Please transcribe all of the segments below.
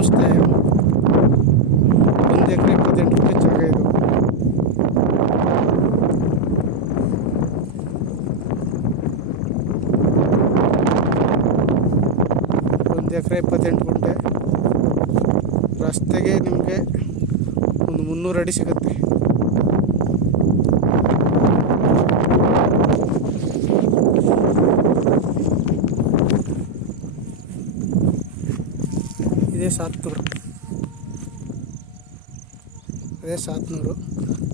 ನಮಸ್ತೆ. 1 ಎಕರೆ 28 ಗುಂಟೆ ಜಾಗ ಇದು. ಒಂದು ಎಕರೆ 28 ಗುಂಟೆ. ರಸ್ತೆಗೆ ನಿಮಗೆ ಒಂದು 300 ಅಡಿ ಸಿಗುತ್ತೆ. ಇದೇ ಸಾತ್ನೂರು.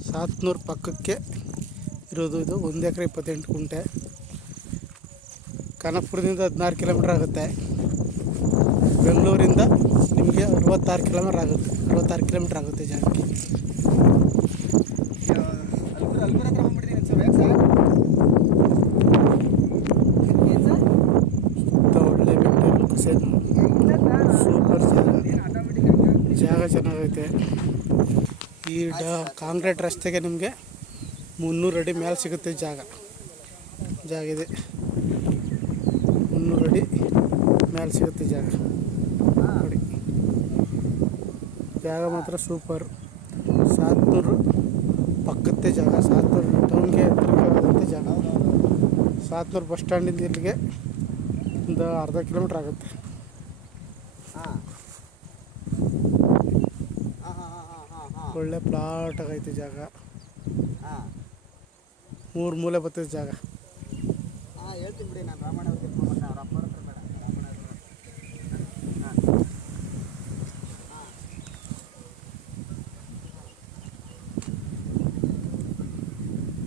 ಸಾತ್ನೂರು ಪಕ್ಕಕ್ಕೆ ಇರೋದು ಇದು. 1 ಎಕರೆ 28 ಗುಂಟೆ. ಖಾನಾಪುರದಿಂದ 16 ಕಿಲೋಮೀಟ್ರ್ ಆಗುತ್ತೆ. ಬೆಂಗಳೂರಿಂದ ನಿಮಗೆ 66 ಕಿಲೋಮೀಟ್ರ್ ಆಗುತ್ತೆ ಜಾಗಕ್ಕೆ. ಸುತ್ತ ಒಳ್ಳೆ ಬೆಂಗಳೂರು ಸೂಪರ್ ಜಾಗ ಚೆನ್ನಾಗೈತೆ. ಈ ಕಾಂಕ್ರೀಟ್ ರಸ್ತೆಗೆ ನಿಮಗೆ 300 ಅಡಿ ಮೇಲೆ ಸಿಗುತ್ತೆ ಜಾಗ ಇದೆ. 300 ಅಡಿ ಮೇಲೆ ಸಿಗುತ್ತೆ ಜಾಗ ನೋಡಿ. ಜಾಗ ಮಾತ್ರ ಸೂಪರ್. ಸಾತ್ನೂರು ಪಕ್ಕತ್ತೆ ಜಾಗ. ಸಾತ್ನೂರು ಟೌನ್ಗೆ ಹತ್ತಿರವಾದಂಥ ಜಾಗ. ಸಾತ್ನೂರು ಬಸ್ ಸ್ಟ್ಯಾಂಡಿಂದ ಇಲ್ಲಿಗೆ ಒಂದು ಅರ್ಧ ಕಿಲೋಮೀಟ್ರ್ ಆಗುತ್ತೆ. ಒಳ್ಳೆ ಪ್ಲಾಟ್ ಆಗೈತೆ ಜಾಗ. 3 ಮೂಲೆ ಬರ್ತದೆ ಜಾಗ. ಹೇಳ್ತೀನಿ ಬಿಡಿ, ನಾನು ರಾಮಣ್ಣ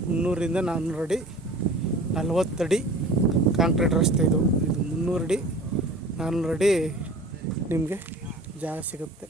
ಮುನ್ನೂರಿಂದ 400 ಅಡಿ 40 ಅಡಿ ಕಾಂಕ್ರೀಟ್ ರಸ್ತೆ ಇದು. 300 ಅಡಿ 400 ಅಡಿ ನಿಮಗೆ ಜಾಗ ಸಿಗುತ್ತೆ.